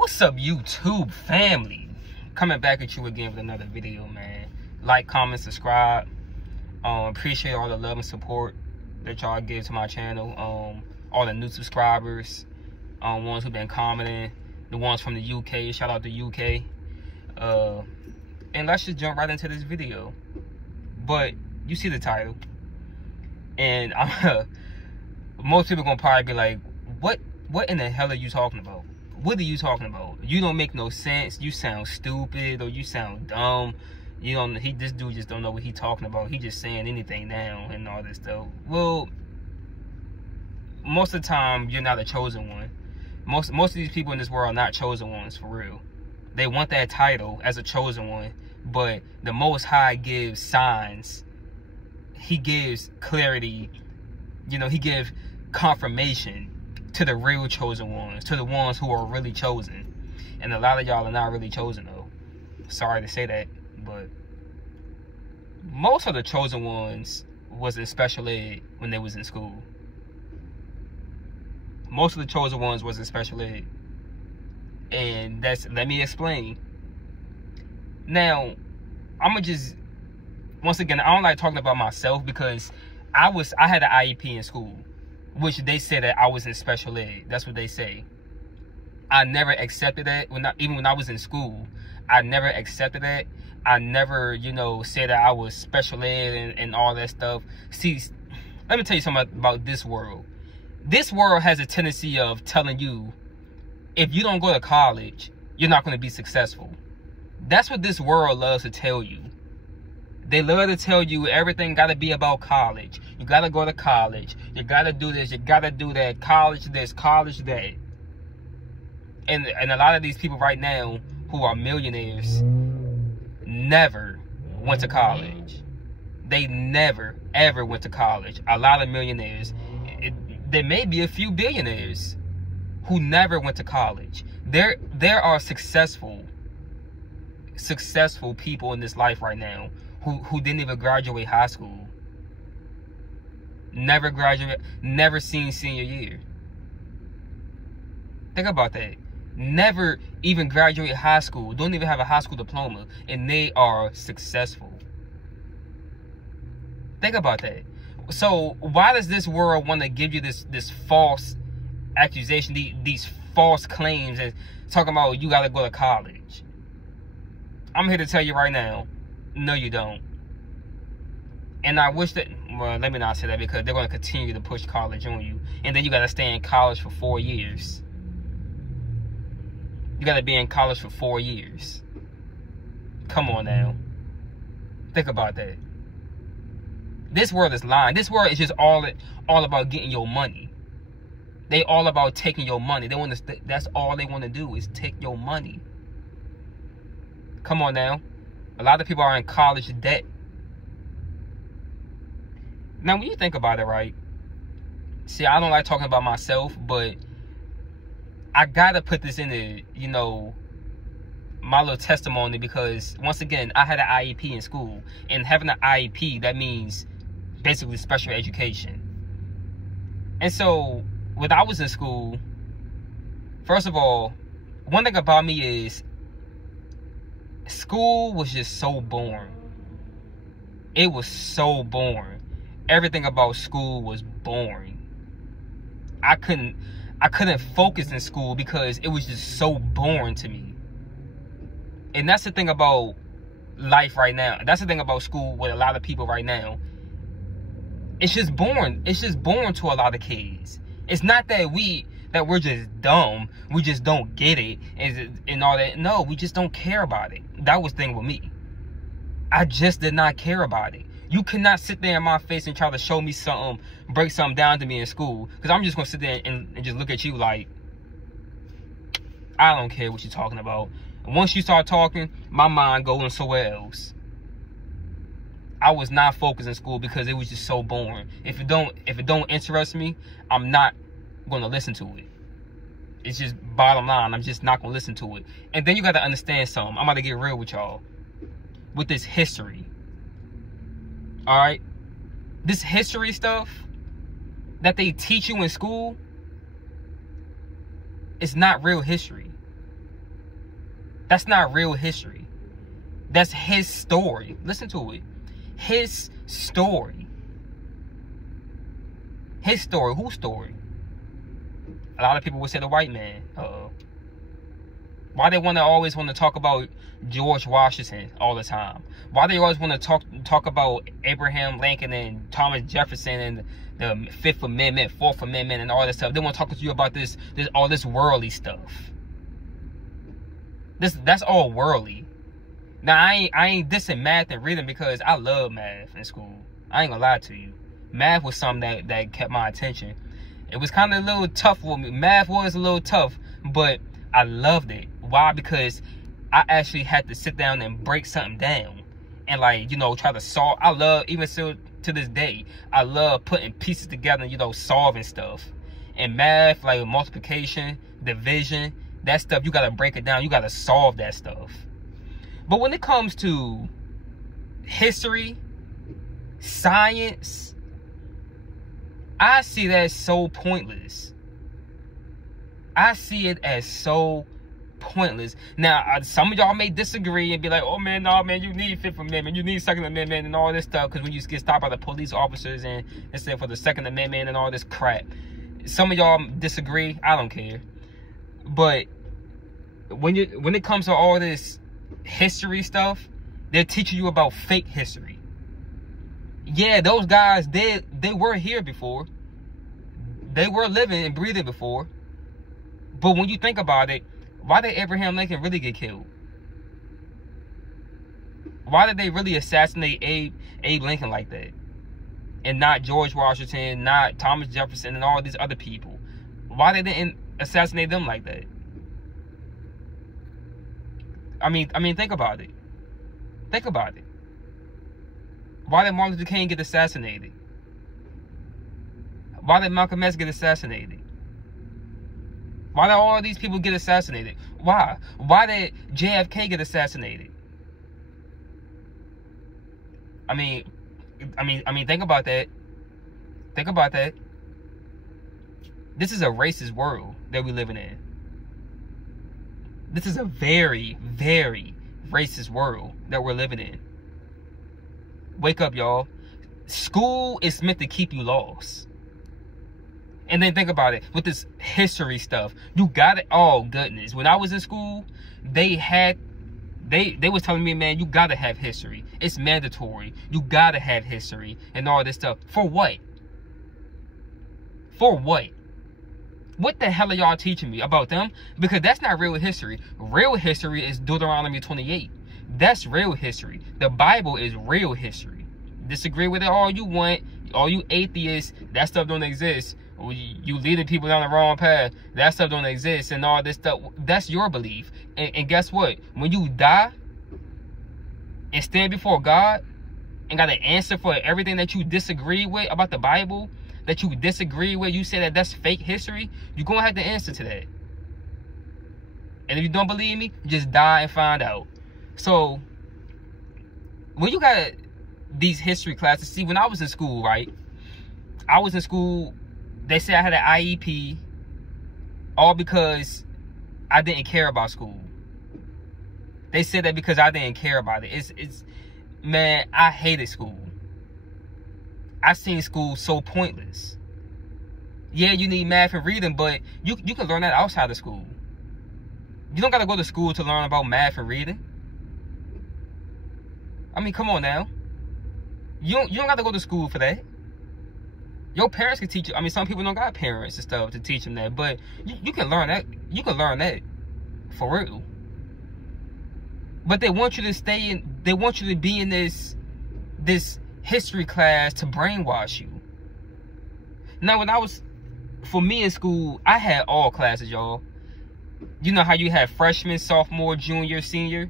What's up, YouTube family? Coming back at you again with another video, man. Like, comment, subscribe. Appreciate all the love and support that y'all give to my channel. All the new subscribers, ones who've been commenting, the ones from the UK. Shout out to UK. And let's just jump right into this video. But you see the title, and most people gonna probably be like, "What in the hell are you talking about? What are you talking about? You don't make no sense. You sound stupid, or you sound dumb. You don't. This dude just don't know what he talking about. He just saying anything now and all this stuff." Well, most of the time you're not a chosen one. Most of these people in this world are not chosen ones for real. They want that title as a chosen one, but the Most High gives signs. He gives clarity. You know, he gives confirmation to the real chosen ones, to the ones who are really chosen. And a lot of y'all are not really chosen though. Sorry to say that, but most of the chosen ones was in special ed when they was in school. Most of the chosen ones was in special ed. And let me explain. Now, I'ma just, once again, I don't like talking about myself because I had an IEP in school, which they said that I was in special ed. That's what they say. I never accepted that. Even when I was in school, I never accepted that. I never, you know, said that I was special ed and all that stuff. See, let me tell you something about this world. This world has a tendency of telling you, if you don't go to college, you're not going to be successful. That's what this world loves to tell you. They love to tell you everything got to be about college. You got to go to college. You got to do this. You got to do that. College this, college that. And a lot of these people right now who are millionaires never went to college. They never, ever went to college. A lot of millionaires. There may be a few billionaires who never went to college. There are successful people in this life right now who didn't even graduate high school. Never graduate, never seen senior year. Think about that. Never even graduate high school, don't even have a high school diploma, and they are successful. Think about that. So why does this world want to give you this false accusation, these false claims, and talking about you got to go to college? I'm here to tell you right now, no you don't. And I wish that, well, let me not say that because they're going to continue to push college on you. And then you got to stay in college for 4 years. You got to be in college for 4 years. Come on now. Think about that. This world is lying. This world is just all about getting your money. They all about taking your money. They want to. That's all they want to do is take your money. Come on now. A lot of people are in college debt. Now, when you think about it, right? See, I don't like talking about myself, but I gotta put this in the, you know, my little testimony, because once again, I had an IEP in school, and having an IEP, that means basically special education. And so when I was in school, first of all, one thing about me is school was just so boring. It was so boring. Everything about school was boring. I couldn't focus in school because it was just so boring to me. And that's the thing about life right now. That's the thing about school with a lot of people right now. It's just boring. It's just boring to a lot of kids. It's not that we're just dumb. We just don't get it and all that. No, we just don't care about it. That was the thing with me. I just did not care about it. You cannot sit there in my face and try to show me something, break something down to me in school. Because I'm just going to sit there and just look at you like, I don't care what you're talking about. And once you start talking, my mind goes somewhere else. I was not focused in school because it was just so boring. If it don't interest me, I'm not going to listen to it. It's just bottom line. I'm just not going to listen to it. And then you got to understand something. I'm about to get real with y'all. With this history. Alright? This history stuff that they teach you in school, it's not real history. That's not real history. That's his story. Listen to it. His story. His story. Whose story? A lot of people would say the white man. Why they always want to talk about George Washington all the time? Why they always want to talk about Abraham Lincoln and Thomas Jefferson and the Fifth Amendment, Fourth Amendment, and all this stuff? They want to talk to you about all this worldly stuff. That's all worldly. Now I ain't dissing math and reading because I love math in school. I ain't gonna lie to you. Math was something that kept my attention. It was kind of a little tough for me. Math was a little tough, but I loved it. Why? Because I actually had to sit down and break something down and, like, you know, try to solve. I love, even still to this day, I love putting pieces together and, you know, solving stuff. And math, like multiplication, division, that stuff, you got to break it down. You got to solve that stuff. But when it comes to history, science, I see that as so pointless. I see it as so pointless. Now, some of y'all may disagree and be like, oh man, no man, you need Fifth Amendment, you need Second Amendment and all this stuff, because when you get stopped by the police officers and instead for the Second Amendment and all this crap. Some of y'all disagree. I don't care. But when it comes to all this history stuff, they're teaching you about fake history. Yeah, those guys, they were here before. They were living and breathing before. But when you think about it, why did Abraham Lincoln really get killed? Why did they really assassinate Abe Lincoln like that? And not George Washington, not Thomas Jefferson, and all these other people? Why they didn't assassinate them like that? I mean, think about it. Think about it. Why did Martin Luther King get assassinated? Why did Malcolm X get assassinated? Why did all these people get assassinated? Why? Why did JFK get assassinated? I mean, think about that. Think about that. This is a racist world that we're living in. This is a very, very racist world that we're living in. Wake up, y'all. School is meant to keep you lost. And then think about it, with this history stuff, you got it. Oh goodness, when I was in school, they was telling me, man, you gotta have history. It's mandatory. You gotta have history and all this stuff. For what? For what? What the hell are y'all teaching me about them? Because that's not real history. Real history is Deuteronomy 28. That's real history. The Bible is real history. Disagree with it all you want. All you atheists, that stuff don't exist. You leading people down the wrong path, that stuff don't exist, and all this stuff, that's your belief. And guess what? When you die and stand before God and got an answer for everything that you disagree with about the Bible, that you disagree with, you say that that's fake history, you're going to have to answer to that. And if you don't believe me, just die and find out. So, when you got these history classes, see, when I was in school, right? I was in school. They said I had an IEP, all because I didn't care about school. They said that because I didn't care about it. Man, I hated school. I seen school so pointless. Yeah, you need math and reading, but you can learn that outside of school. You don't got to go to school to learn about math and reading. I mean, come on now. You don't got to go to school for that. Your parents can teach you. I mean, some people don't got parents and stuff to teach them that, but you can learn that. You can learn that for real. But they want you to stay in. They want you to be in this history class to brainwash you. Now, for me in school, I had all classes, y'all. You know how you had freshman, sophomore, junior, senior?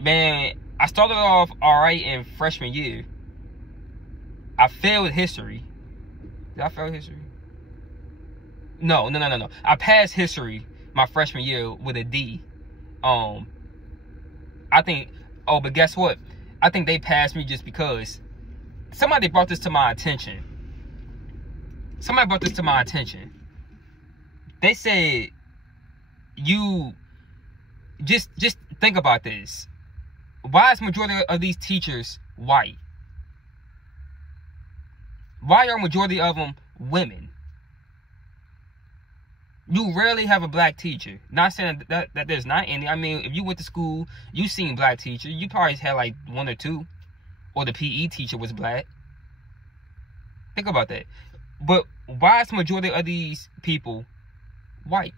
Man, I started off all right in freshman year. I failed history. Did I fail history? No. I passed history my freshman year with a D. I think, but guess what? I think they passed me just because somebody brought this to my attention. They said, you just think about this. Why is majority of these teachers white? Why are majority of them women? You rarely have a black teacher. Not saying that there's not any. I mean, if you went to school, you seen black teacher. You probably had like 1 or 2. Or the PE teacher was black. Think about that. But why is the majority of these people white?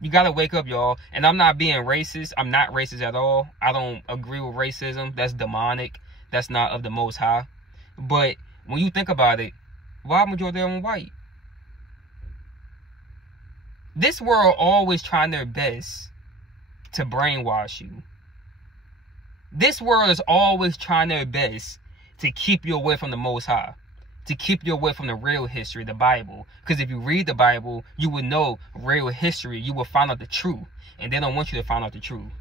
You gotta wake up, y'all. And I'm not being racist. I'm not racist at all. I don't agree with racism. That's demonic. That's not of the Most High. But when you think about it, why majority of them white? This world always trying their best to brainwash you. This world is always trying their best to keep you away from the Most High. To keep you away from the real history, the Bible. Because if you read the Bible, you will know real history. You will find out the truth. And they don't want you to find out the truth.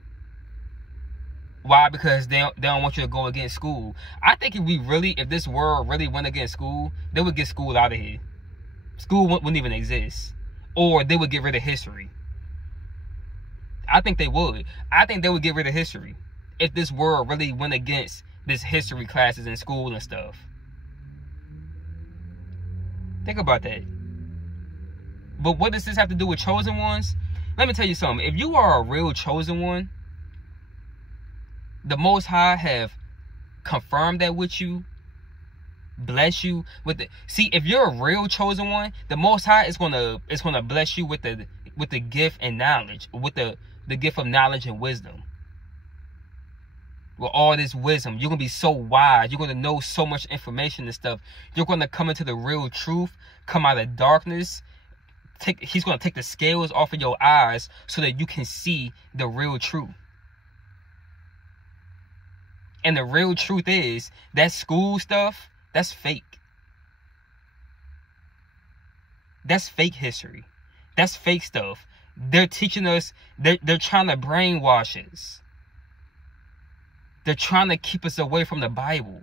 Why? Because they don't want you to go against school. I think if this world really went against school, they would get school out of here. School wouldn't even exist. Or they would get rid of history. I think they would. I think they would get rid of history. If this world really went against this history classes in school and stuff. Think about that. But what does this have to do with chosen ones? Let me tell you something. If you are a real chosen one, the Most High have confirmed that with you, bless you with the. See, if you're a real chosen one, the Most High is gonna bless you with the gift and knowledge, with the gift of knowledge and wisdom. With all this wisdom, you're gonna be so wise. You're gonna know so much information and stuff. You're gonna come into the real truth, come out of darkness. He's gonna take the scales off of your eyes so that you can see the real truth. And the real truth is that school stuff, that's fake. That's fake history. That's fake stuff. They're teaching us, they're trying to brainwash us. They're trying to keep us away from the Bible.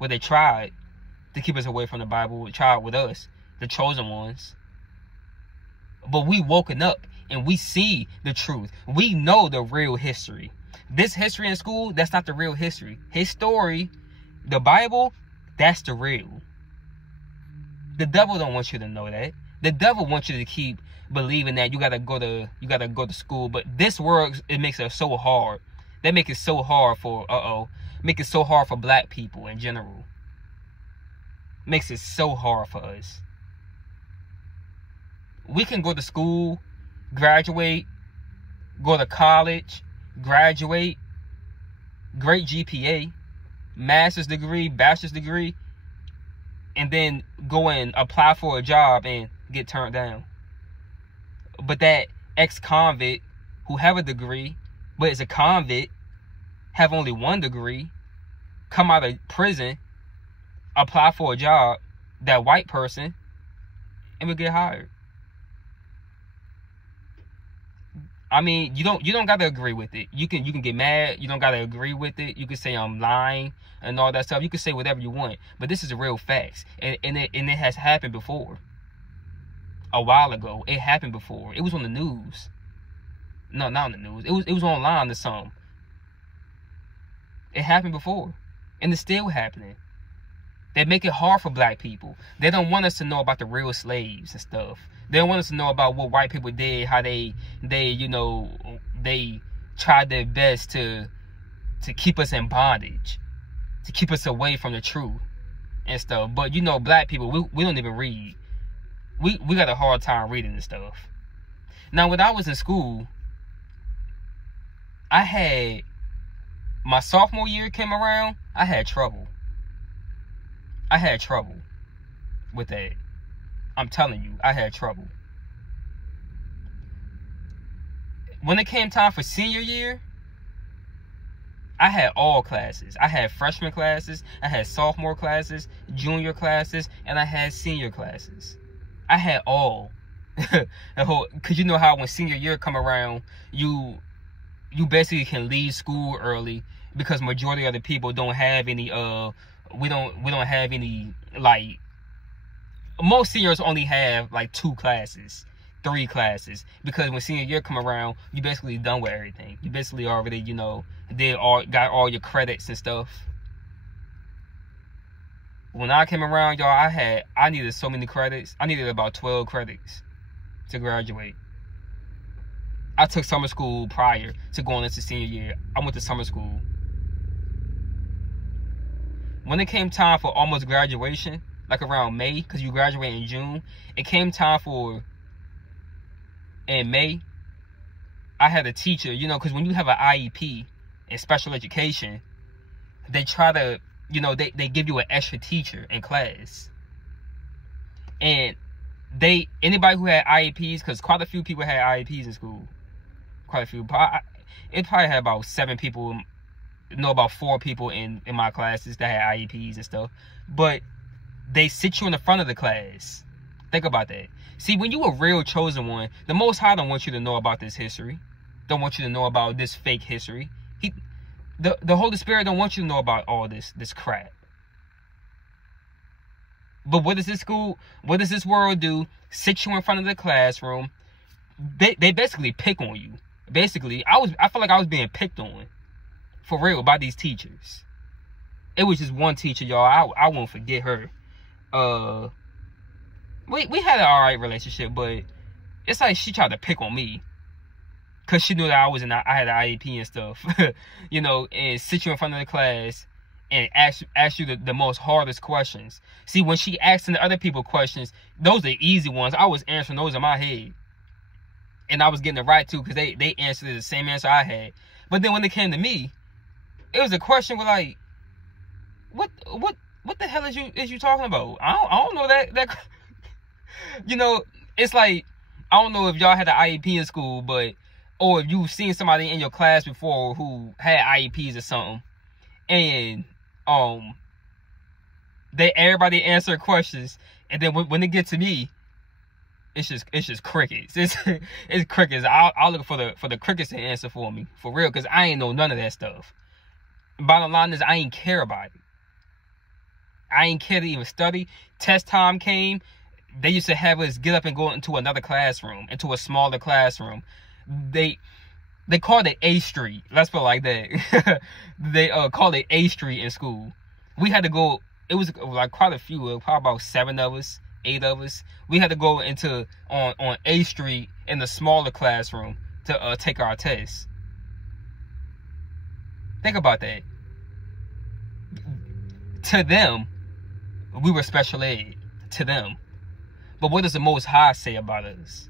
Well, they tried to keep us away from the Bible. They tried with us, the chosen ones. But we woken up and we see the truth. We know the real history. This history in school, that's not the real history. His story, the Bible, that's the real. The devil don't want you to know that. The devil wants you to keep believing that you gotta go to school. But this world, it makes it so hard. They make it so hard for make it so hard for black people in general. Makes it so hard for us. We can go to school, graduate, go to college, graduate, great GPA, master's degree, bachelor's degree, and then go and apply for a job and get turned down. But that ex-convict who have a degree, but is a convict, have only 1 degree, come out of prison, apply for a job, that white person, and will get hired. I mean, you don't gotta agree with it. You can get mad. You don't gotta agree with it. You can say I'm lying and all that stuff. You can say whatever you want, but this is the real facts, and it has happened before. A while ago, it happened before. It was on the news. No, not on the news. It was online or something. It happened before, and it's still happening. They make it hard for black people. They don't want us to know about the real slaves and stuff. They don't want us to know about what white people did, how they tried their best to keep us in bondage, to keep us away from the truth and stuff. But you know, black people, we don't even read. We got a hard time reading this stuff. Now, when I was in school, I had my sophomore year came around, I had trouble. I had trouble with that. I'm telling you, I had trouble. When it came time for senior year, I had all classes. I had freshman classes, I had sophomore classes, junior classes, and I had senior classes. I had all. Because you know how when senior year come around, you basically can leave school early because majority of the people don't have any we don't have any, like, most seniors only have like 2 classes, 3 classes, because when senior year come around, you basically done with everything. You basically already, you know, got all your credits and stuff. When I came around, y'all, I needed so many credits. I needed about 12 credits to graduate. I took summer school prior to going into senior year. I went to summer school. When it came time for almost graduation, like around May, because you graduate in June, it came time for, in May, I had a teacher, you know, because when you have an IEP in special education, they try to, you know, they give you an extra teacher in class. And anybody who had IEPs, because quite a few people had IEPs in school, quite a few, it probably had about 7 people, know about 4 people in my classes that had IEPs and stuff. But they sit you in the front of the class. Think about that. See, when you a real chosen one, the Most High don't want you to know about this history. Don't want you to know about this fake history. The Holy Spirit don't want you to know about all this crap. But what does this world do? Sit you in front of the classroom. They basically pick on you. Basically, I feel like I was being picked on. For real, by these teachers. It was just one teacher, y'all. I won't forget her. We had an alright relationship, but it's like she tried to pick on me. Cause she knew that I had an IEP and stuff. You know, and sit you in front of the class and ask you the most hardest questions. See, when she asking the other people questions, those are easy ones. I was answering those in my head. And I was getting it right too, because they answered the same answer I had. But then when it came to me, it was a question with like, what the hell is you talking about? I don't know that you know, it's like, I don't know if y'all had an IEP in school, or if you've seen somebody in your class before who had IEPs or something, and everybody answer questions, and then when it gets to me, it's just crickets. It's crickets. I'll look for the crickets to answer for me, for real, because I ain't know none of that stuff. Bottom line is, I ain't care about it. I ain't care to even study. Test time came. They used to have us get up and go into another classroom, into a smaller classroom. They called it A Street. Let's put it like that. They called it A Street in school. We had to go. It was like quite a few, probably about 7 of us, 8 of us. We had to go on A Street in the smaller classroom to take our tests. Think about that. To them, we were special ed. To them. But what does the Most High say about us?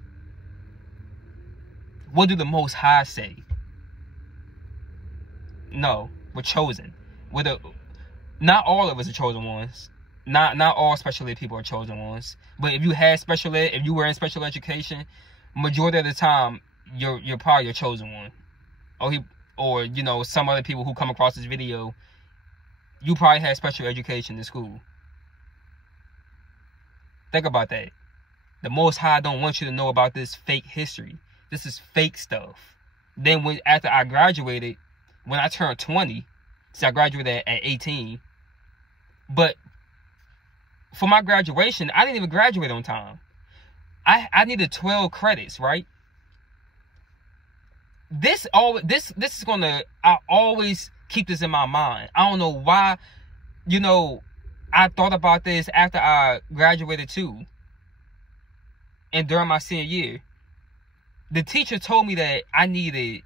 What do the Most High say? No, we're chosen. Not all of us are chosen ones. Not all special ed people are chosen ones. But if you had special ed, if you were in special education, majority of the time, you're probably a chosen one. Or you know, some other people who come across this video, you probably had special education in school. Think about that. The Most High don't want you to know about this fake history. This is fake stuff. Then after I graduated, when I turned 20, see, I graduated at 18. But for my graduation, I didn't even graduate on time. I needed 12 credits, right? This is gonna, I always keep this in my mind. I don't know why, you know, I thought about this after I graduated too. And during my senior year, the teacher told me that I needed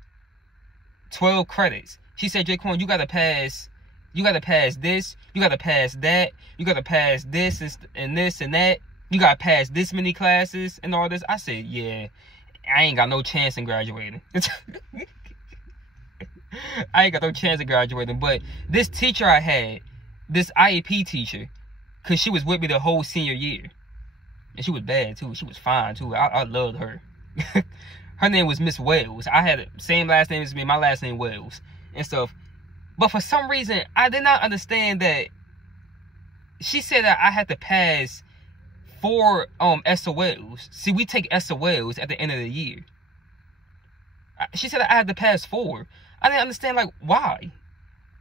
12 credits. She said, Jaquan, you gotta pass this, you gotta pass that, you gotta pass this and this and that, you gotta pass this many classes and all this. I said, yeah, I ain't got no chance in graduating. I ain't got no chance of graduating. But this teacher I had, this IEP teacher, because she was with me the whole senior year. And she was bad too. She was fine too. I loved her. Her name was Miss Wells. I had the same last name as me. My last name Wells and stuff. But for some reason, I did not understand that she said that I had to pass 4 SOLs. See, we take SOLs at the end of the year. She said I had to pass 4. I didn't understand, like, why?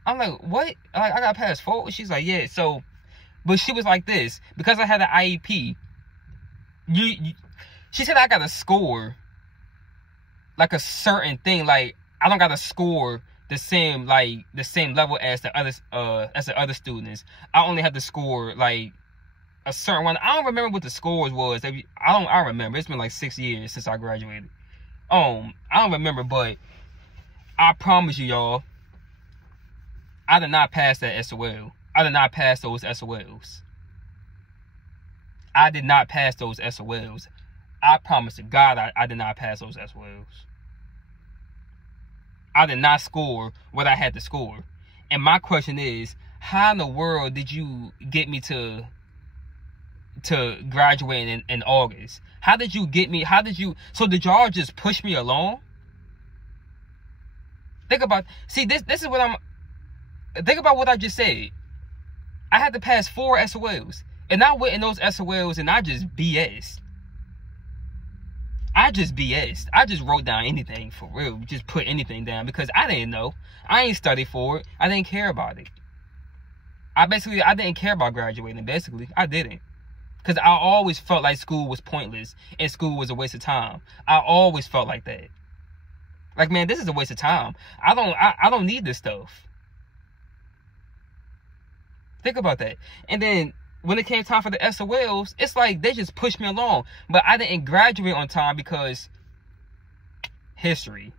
I'm like, what? Like, I got to pass 4? She's like, yeah. So, but she was like this. Because I had an IEP, She said I gotta score like a certain thing. Like, I don't gotta score the same level as the other students. I only have to score like a certain one. I don't remember what the scores was. I don't remember. It's been like 6 years since I graduated. I don't remember, but I promise you, y'all, I did not pass that SOL. I did not pass those SOLs. I did not pass those SOLs. I promise to God, I did not pass those SOLs. I did not score what I had to score. And my question is, how in the world did you get me to graduate in August? How did you get me? So did y'all just push me along? Think about this about what I just said. I had to pass 4 SOLs. And I went in those SOLs and I just BS'd. I just wrote down anything for real. Just put anything down because I didn't know. I ain't studied for it. I didn't care about it. I didn't care about graduating, basically. I didn't. Because I always felt like school was pointless and school was a waste of time. I always felt like that. Like, man, this is a waste of time. I don't need this stuff. Think about that. And then when it came time for the SOLs, it's like they just pushed me along. But I didn't graduate on time because history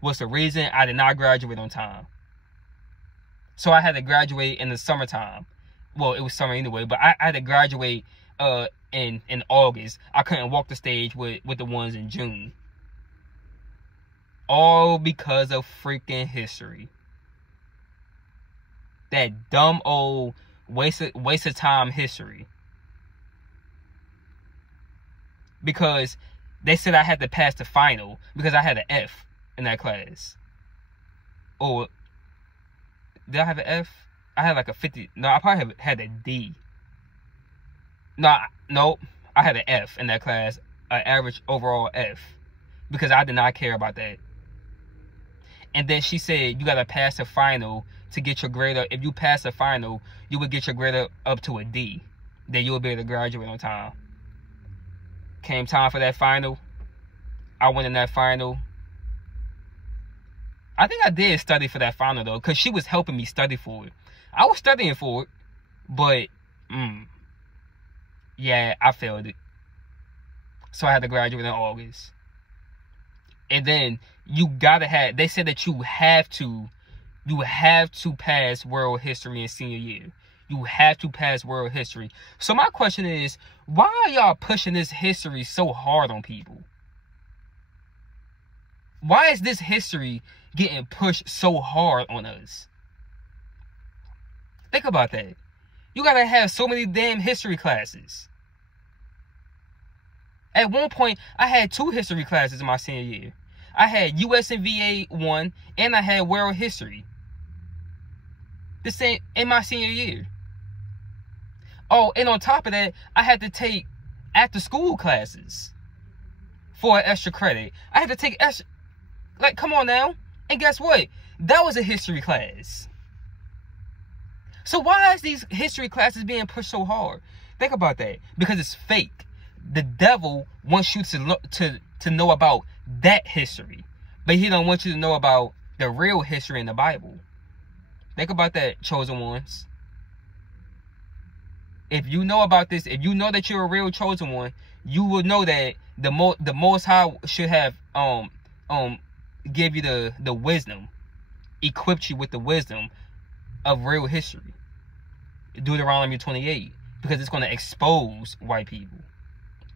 was the reason I did not graduate on time. So I had to graduate in the summertime. Well, it was summer anyway, but I had to graduate in August. I couldn't walk the stage with the ones in June. All because of freaking history. That dumb old waste of time history. Because they said I had to pass the final because I had an F in that class. Or did I have an F? I had like a 50. No, I probably had a D. No, I had an F in that class, an average overall F, because I did not care about that. And then she said you gotta pass the final to get your grade up. If you pass the final, you would get your grade up to a D. Then you will be able to graduate on time. Came time for that final. I went in that final. I think I did study for that final though, because she was helping me study for it. I was studying for it, but yeah, I failed it. So I had to graduate in August. And then they said that you have to pass world history in senior year. You have to pass world history. So my question is, why are y'all pushing this history so hard on people? Why is this history getting pushed so hard on us? Think about that. You gotta have so many damn history classes. At one point, I had 2 history classes in my senior year. I had US and VA 1, and I had world history. The same in my senior year. Oh, and on top of that, I had to take after school classes for an extra credit. I had to take extra, like, come on now. And guess what? That was a history class. So why is these history classes being pushed so hard? Think about that. Because it's fake. The devil wants you to know about that history, but he don't want you to know about the real history in the Bible. Think about that, chosen ones. If you know about this, if you know that you're a real chosen one, you will know that the Most High should have give you the wisdom, equipped you with the wisdom of real history. Deuteronomy 28, because it's going to expose white people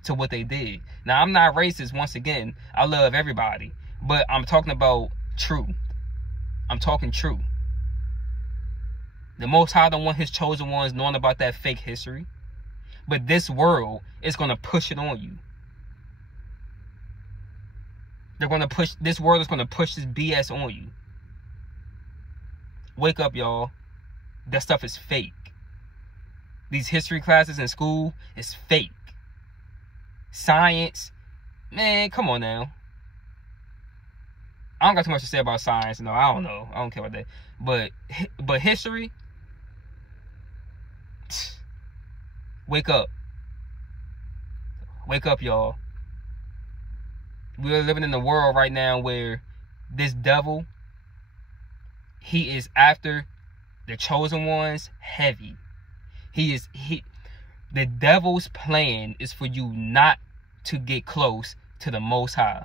to what they did. Now, I'm not racist. Once again, I love everybody, but I'm talking about truth. I'm talking true. The Most High don't want his chosen ones knowing about that fake history, but this world is going to push it on you. This world is going to push this BS on you. Wake up, y'all. That stuff is fake. These history classes in school is fake. Science, man, come on now. I don't got too much to say about science. No, I don't know. I don't care about that. But history, Wake up. Wake up, y'all. We're living in a world right now where this devil, he is after the chosen ones heavy. The devil's plan is for you not to get close to the Most High.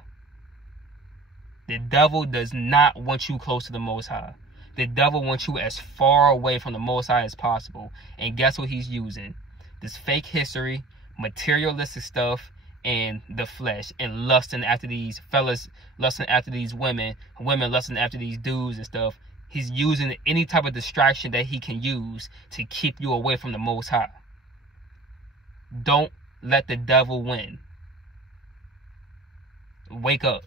The devil does not want you close to the Most High. The devil wants you as far away from the Most High as possible. And guess what he's using? This fake history, materialistic stuff, and the flesh, and lusting after these fellas, lusting after these women lusting after these dudes and stuff. He's using any type of distraction that he can use to keep you away from the Most High. Don't let the devil win. Wake up.